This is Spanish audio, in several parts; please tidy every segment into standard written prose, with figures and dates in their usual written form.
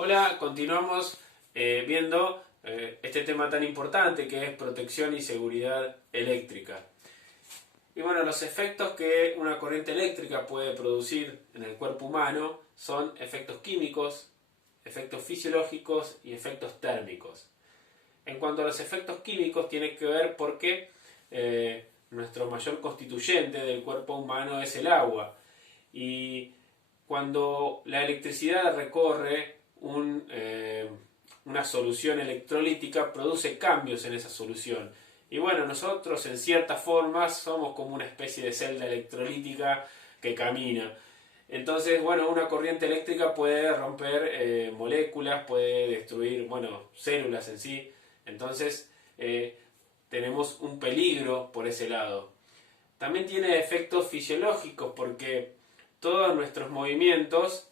Hola, continuamos viendo este tema tan importante que es protección y seguridad eléctrica. Y bueno, los efectos que una corriente eléctrica puede producir en el cuerpo humano son efectos químicos, efectos fisiológicos y efectos térmicos. En cuanto a los efectos químicos, tiene que ver porque nuestro mayor constituyente del cuerpo humano es el agua. Y cuando la electricidad recorre una solución electrolítica, produce cambios en esa solución. Y bueno, nosotros en ciertas formas somos como una especie de celda electrolítica que camina. Entonces, bueno, una corriente eléctrica puede romper moléculas, puede destruir, bueno, células en sí. Entonces, tenemos un peligro por ese lado. También tiene efectos fisiológicos porque todos nuestros movimientos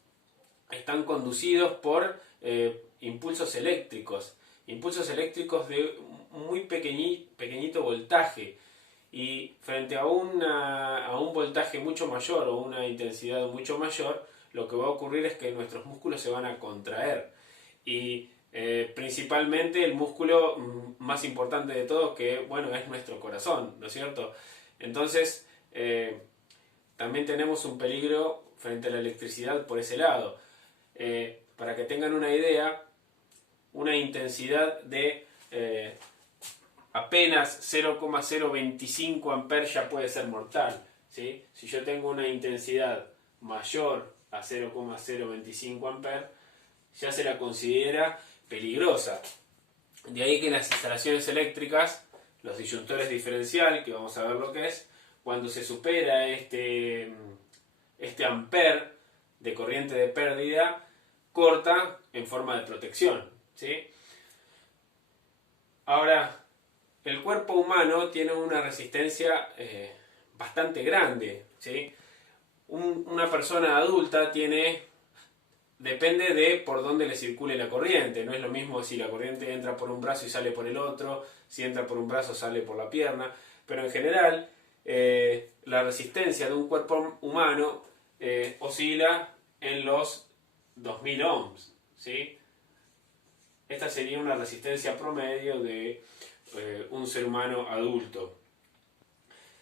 están conducidos por impulsos eléctricos de muy pequeñito voltaje, y frente a un voltaje mucho mayor o una intensidad mucho mayor, lo que va a ocurrir es que nuestros músculos se van a contraer, y principalmente el músculo más importante de todo, que bueno, es nuestro corazón, ¿no es cierto? Entonces también tenemos un peligro frente a la electricidad por ese lado. Para que tengan una idea, una intensidad de apenas 0,025 amperes ya puede ser mortal, ¿sí? Si yo tengo una intensidad mayor a 0,025 amperes, ya se la considera peligrosa. De ahí que en las instalaciones eléctricas, los disyuntores diferencial, que vamos a ver lo que es, cuando se supera este amper de corriente de pérdida, corta en forma de protección, ¿sí? Ahora, el cuerpo humano tiene una resistencia bastante grande, ¿sí? Una persona adulta depende de por dónde le circule la corriente. No es lo mismo si la corriente entra por un brazo y sale por el otro, si entra por un brazo sale por la pierna, pero en general la resistencia de un cuerpo humano oscila en los 2000 ohms, ¿sí? Esta sería una resistencia promedio de un ser humano adulto.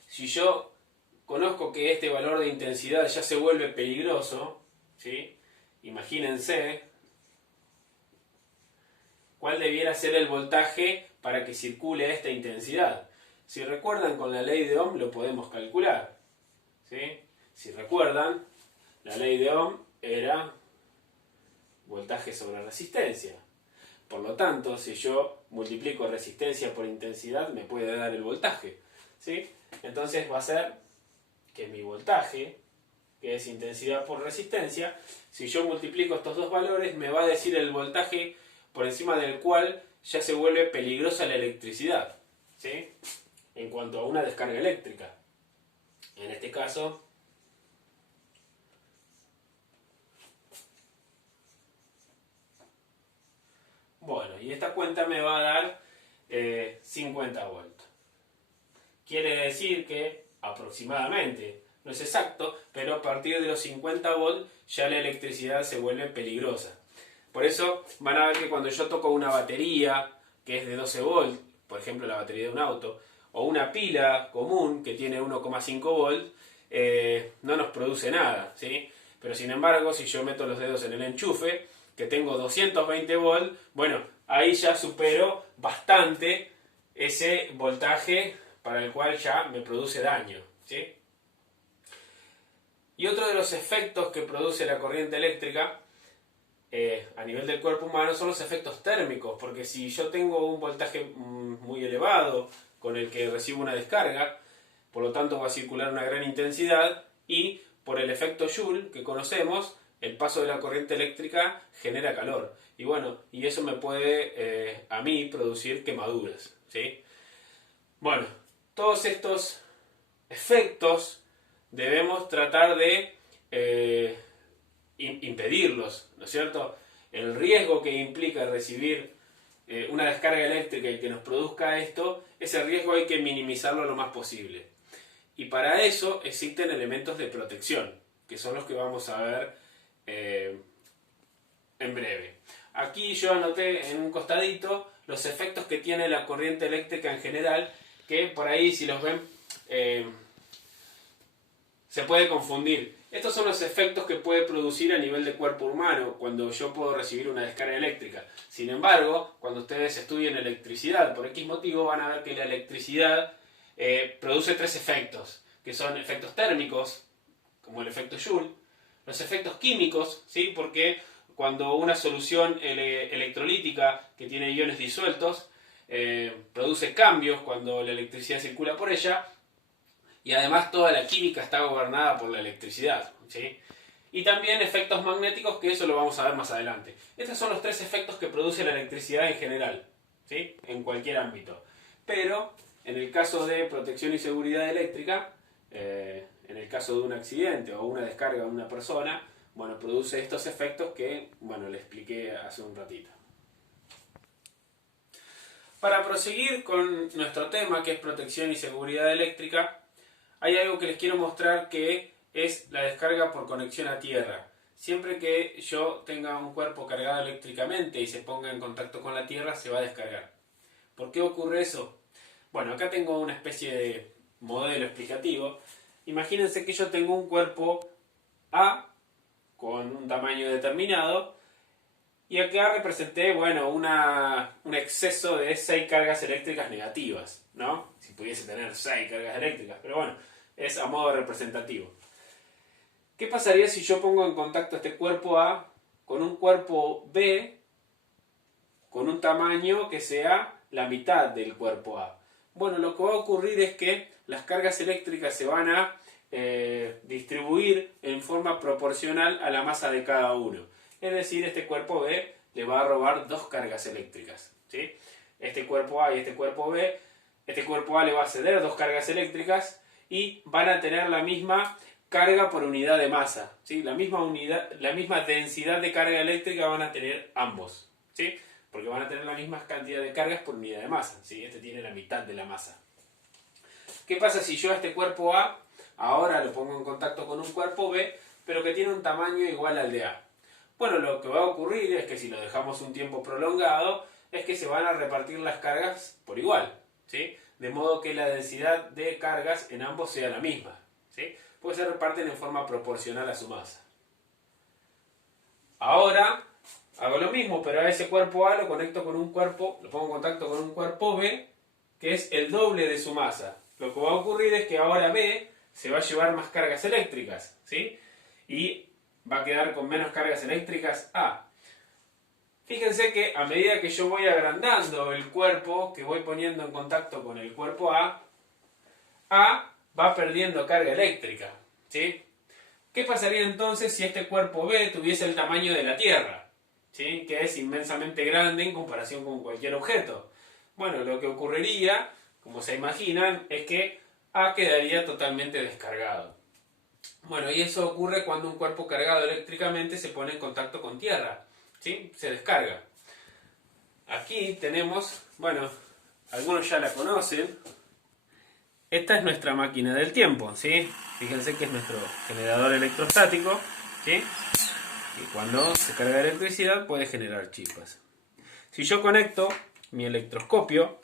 Si yo conozco que este valor de intensidad ya se vuelve peligroso, ¿sí? Imagínense cuál debiera ser el voltaje para que circule esta intensidad. Si recuerdan, con la ley de Ohm lo podemos calcular, ¿sí? Si recuerdan, la ley de Ohm era voltaje sobre resistencia. Por lo tanto, si yo multiplico resistencia por intensidad, me puede dar el voltaje, ¿sí? Entonces va a ser que mi voltaje, que es intensidad por resistencia, si yo multiplico estos dos valores, me va a decir el voltaje por encima del cual ya se vuelve peligrosa la electricidad, ¿sí? En cuanto a una descarga eléctrica. En este caso, bueno, y esta cuenta me va a dar 50 volts. Quiere decir que aproximadamente, no es exacto, pero a partir de los 50 volts ya la electricidad se vuelve peligrosa. Por eso van a ver que cuando yo toco una batería que es de 12 volts, por ejemplo la batería de un auto, o una pila común que tiene 1,5 volts, no nos produce nada, ¿sí? Pero sin embargo, si yo meto los dedos en el enchufe, que tengo 220 volts, bueno, ahí ya supero bastante ese voltaje para el cual ya me produce daño, ¿sí? Y otro de los efectos que produce la corriente eléctrica a nivel del cuerpo humano son los efectos térmicos, porque si yo tengo un voltaje muy elevado con el que recibo una descarga, por lo tanto va a circular una gran intensidad, y por el efecto Joule que conocemos, el paso de la corriente eléctrica genera calor. Y bueno, y eso me puede a mí producir quemaduras, ¿sí? Bueno, todos estos efectos debemos tratar de impedirlos, ¿no es cierto? El riesgo que implica recibir una descarga eléctrica y que nos produzca esto, ese riesgo hay que minimizarlo lo más posible. Y para eso existen elementos de protección, que son los que vamos a ver en en breve. Aquí yo anoté en un costadito los efectos que tiene la corriente eléctrica en general, que por ahí si los ven se puede confundir. Estos son los efectos que puede producir a nivel de cuerpo humano cuando yo puedo recibir una descarga eléctrica. Sin embargo, cuando ustedes estudien electricidad por X motivo, van a ver que la electricidad produce tres efectos, que son efectos térmicos, como el efecto Joule, los efectos químicos, ¿sí? Porque cuando una solución electrolítica que tiene iones disueltos produce cambios cuando la electricidad circula por ella, y además toda la química está gobernada por la electricidad, ¿sí? Y también efectos magnéticos, que eso lo vamos a ver más adelante. Estos son los tres efectos que produce la electricidad en general, ¿sí? En cualquier ámbito. Pero en el caso de protección y seguridad eléctrica, en el caso de un accidente o una descarga de una persona, bueno, produce estos efectos que, bueno, le expliqué hace un ratito. Para proseguir con nuestro tema, que es protección y seguridad eléctrica, hay algo que les quiero mostrar que es la descarga por conexión a tierra. Siempre que yo tenga un cuerpo cargado eléctricamente y se ponga en contacto con la tierra, se va a descargar. ¿Por qué ocurre eso? Bueno, acá tengo una especie de modelo explicativo. Imagínense que yo tengo un cuerpo A con un tamaño determinado y acá representé, bueno, un exceso de 6 cargas eléctricas negativas, ¿no? Si pudiese tener 6 cargas eléctricas, pero bueno, es a modo representativo. ¿Qué pasaría si yo pongo en contacto este cuerpo A con un cuerpo B con un tamaño que sea la mitad del cuerpo A? Bueno, lo que va a ocurrir es que las cargas eléctricas se van a distribuir en forma proporcional a la masa de cada uno. Es decir, este cuerpo B le va a robar 2 cargas eléctricas, ¿sí? Este cuerpo A y este cuerpo B, este cuerpo A le va a ceder 2 cargas eléctricas y van a tener la misma carga por unidad de masa, ¿sí? La misma densidad de carga eléctrica van a tener ambos, ¿sí? Porque van a tener la misma cantidad de cargas por unidad de masa, ¿sí? Este tiene la mitad de la masa. ¿Qué pasa si yo a este cuerpo A ahora lo pongo en contacto con un cuerpo B, pero que tiene un tamaño igual al de A? Bueno, lo que va a ocurrir es que si lo dejamos un tiempo prolongado, es que se van a repartir las cargas por igual, ¿sí? De modo que la densidad de cargas en ambos sea la misma, ¿sí? Pues se reparten en forma proporcional a su masa. Ahora hago lo mismo, pero a ese cuerpo A lo conecto con un cuerpo, lo pongo en contacto con un cuerpo B, que es el doble de su masa. Lo que va a ocurrir es que ahora B se va a llevar más cargas eléctricas, ¿sí? Y va a quedar con menos cargas eléctricas A. Fíjense que a medida que yo voy agrandando el cuerpo que voy poniendo en contacto con el cuerpo A va perdiendo carga eléctrica, ¿sí? ¿Qué pasaría entonces si este cuerpo B tuviese el tamaño de la Tierra? ¿Sí? Que es inmensamente grande en comparación con cualquier objeto. Bueno, lo que ocurriría, como se imaginan, es que A quedaría totalmente descargado. Bueno, y eso ocurre cuando un cuerpo cargado eléctricamente se pone en contacto con tierra, ¿sí? Se descarga. Aquí tenemos, bueno, algunos ya la conocen. Esta es nuestra máquina del tiempo, ¿sí? Fíjense que es nuestro generador electrostático, ¿sí? Y cuando se carga electricidad puede generar chispas. Si yo conecto mi electroscopio,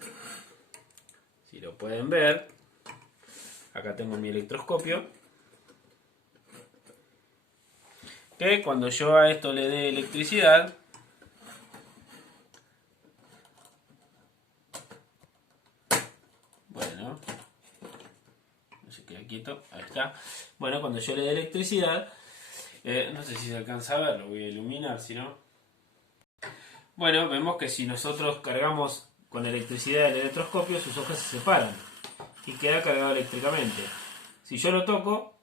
si lo pueden ver, acá tengo mi electroscopio, que cuando yo a esto le dé electricidad, bueno, no se queda quieto, ahí está. Bueno, cuando yo le dé electricidad, no sé si se alcanza a ver, lo voy a iluminar, si no. Bueno, vemos que si nosotros cargamos con electricidad el electroscopio, sus hojas se separan y queda cargado eléctricamente. Si yo lo toco,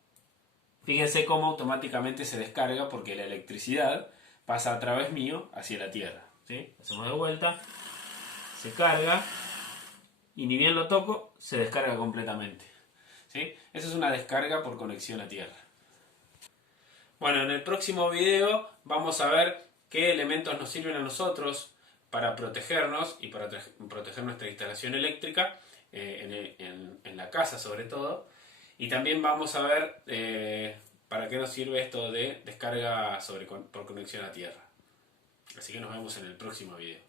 fíjense cómo automáticamente se descarga porque la electricidad pasa a través mío hacia la Tierra, ¿sí? Hacemos de vuelta, se carga y ni bien lo toco, se descarga completamente, ¿sí? Esa es una descarga por conexión a Tierra. Bueno, en el próximo video vamos a ver qué elementos nos sirven a nosotros para protegernos y para proteger nuestra instalación eléctrica en la casa sobre todo. Y también vamos a ver para qué nos sirve esto de descarga por conexión a tierra. Así que nos vemos en el próximo video.